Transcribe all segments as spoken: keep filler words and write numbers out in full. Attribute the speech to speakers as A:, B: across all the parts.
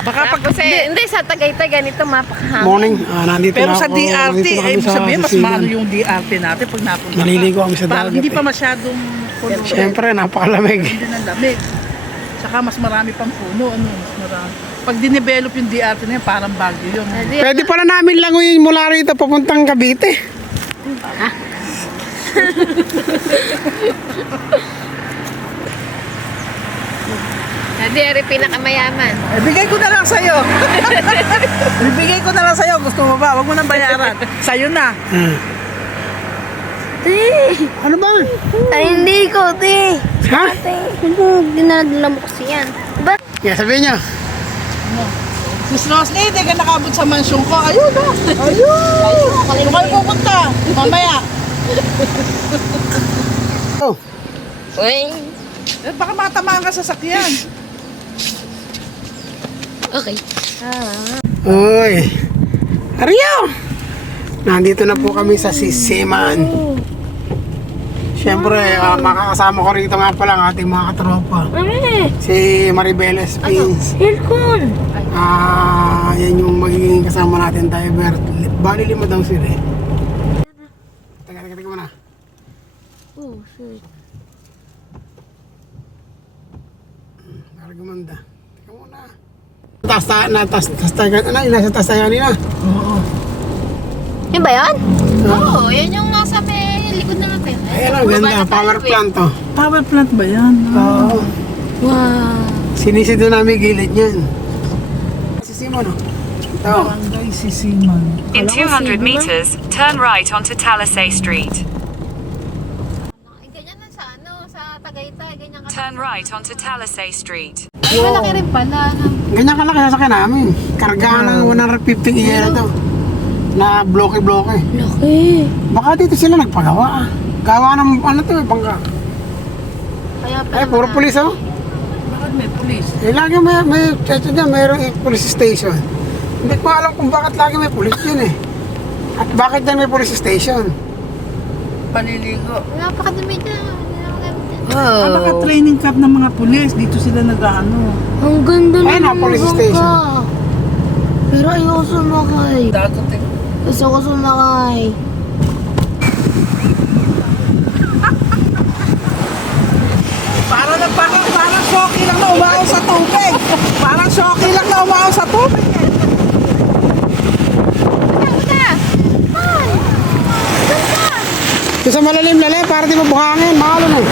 A: Baka pag
B: Tapos eh, hindi sa Tagaytay ganito mapakahangin.
C: Morning. Ah, nandito
A: pero
C: na
A: sa
C: ako.
A: D R T,
C: Nandito na
A: eh,
C: kami
A: ibig
C: sa
A: sabihin, mas
C: Sisigan.
A: mahal yung D R T natin pag napunta.
C: Naliligo kami sa
A: Parang
C: dagat
A: hindi
C: eh.
A: pa masyadong puno.
C: Siyempre, napakalamig.
A: Hindi ng lamig. Saka mas marami pang puno. Ano, mas marami. Pag dinevelop yung D R T na yun, parang bagyo yun.
C: Pwede pala namin languyin mula rito papuntang Cavite.
B: Hindi, ari pinakamayaman.
A: Eh, bigay ko na lang sa'yo. Bibigay ko na lang sa'yo. Gusto mo ba? Huwag mo nang bayaran. Sa'yo na.
C: Hmm.
D: Te,
C: Ano ba?
D: ay hindi ko, te.
C: Ha?
D: Te, ano, dinadala mo kasi yan. Ba't?
C: Kaya sabihin niyo.
A: Miss Roslyn, hindi ka nakabot sa mansyon ko. Ayun na. Ayun. Kung kayo pupunta, mamaya.
C: Oh.
D: Uy.
A: Eh, baka matamaan ka sa sakyan.
D: Okay.
C: Uy. Ariyo! Nandito na po kami sa Sisiman. Siyempre, ah, makakasama ko rito nga pala ang ating mga katropa.
D: Mami,
C: Si Maribeles Pins.
D: Hilcon.
C: Ah, yan yung magiging kasama natin tayo. Bali lima daw sila eh. Teka, teka, teka muna.
D: Oh, shit.
C: Argumanda. Teka muna. Taas tayo, na, taas, taas tayo, ano, yung nasa taas tayo kanina.
A: Oo.
D: Yan ba yan?
B: Oo, yan yung nasa may likod ng natin.
C: Ayan ang ganda, power plant to.
A: Power plant ba yan?
C: Oo.
D: Wow.
C: Sinisido namin gilid niyan. Sisimo no? Ito.
A: Barangay Sisiman.
E: In two hundred meters, turn right onto Talisay Street.
B: Ay, ganyan na sa ano, sa Tagaytay, ganyan ka.
E: Turn right onto Talisay Street.
B: Ay, malaki rin pala. No?
C: Ganyan kalaki sasakyan namin. Kargaan ng one hundred fifty kilo to. Na bloke-bloke.
D: Laki.
C: Baka dito sila nagpagawa ah. Gawa ng ano to eh, bangka.
B: Kaya pala.
C: Ay, puro pulis oh.
A: Bakit may pulis?
C: Eh, lagi may, may, ito dyan, mayroong police station. Hindi ko alam kung bakit lagi may police yun eh. At bakit dyan may police station?
A: Paliligo.
B: Napakadumi na. Hindi na maganda.
A: Ah, baka training camp ng mga pulis. Dito sila nag-ano.
D: Ang ganda
C: Ayun,
D: na
C: ang police
D: bangka.
C: station.
D: Pero ayoko sumakay.
A: Dagat eh.
D: Gusto ko sumakay.
A: Para na parang, parang shocky lang na umaw sa tubig. Parang shocky lang na umaw sa tubig.
C: Yung sa malalim-lalim, para di mabuhangin, mahalo na.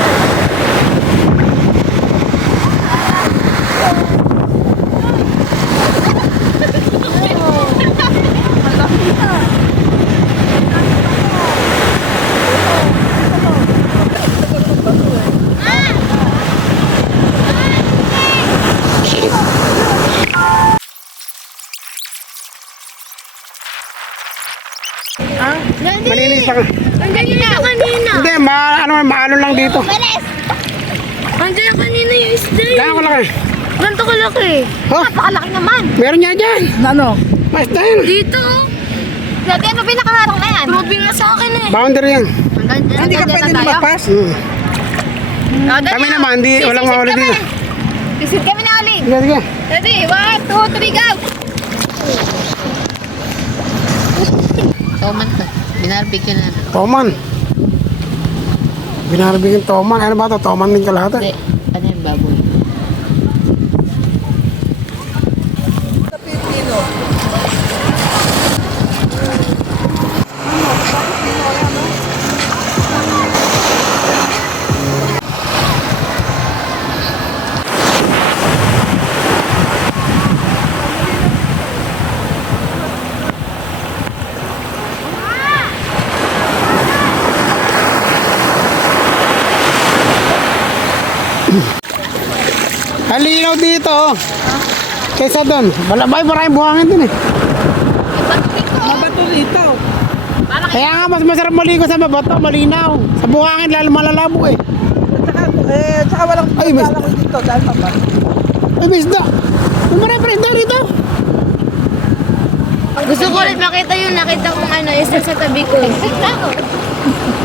C: Malinis lang.
D: Nandiyan na kanina.
C: Hindi, ma ano, maalo lang dito.
D: Nandiyan kanina yung isda.
C: Gano'n ko laki.
D: Ganito ko laki.
C: Oh,
B: Napakalaki naman.
C: meron niya dyan.
A: Na ano?
C: Mas dahil.
D: Dito.
B: Dati ano pinakaharang na yan?
D: Grabe nga sa akin eh.
C: Boundary yan.
A: Hindi ka pwede lumagpas.
C: Hmm. Kami naman, hindi, walang mawala dito.
B: Sisid kami na ulit.
C: Sige, sige.
B: Ready? One, two, three, go! Toman to. Binarbecue na.
C: Toman. Binarabigin Toman. Ano ba ito? Toman din kalahata.
B: Hindi. Ano yung baboy?
A: Sa Pilipino.
C: Halinaw dito. Oh. Kaysa doon. Balabay, maraming buhangin dun eh.
A: Mabato rito.
C: Kaya nga mas masarap maligo sa mabato, malinaw. Sa buhangin lalo malalabo eh.
A: At saka, eh, tsaka walang
C: Ay, may-
A: pagkalang dito dahil mabas.
C: Ay, may isda. May maraming pa isda rito.
D: Gusto ko ulit makita yung nakita kong ano, isa sa tabi ko.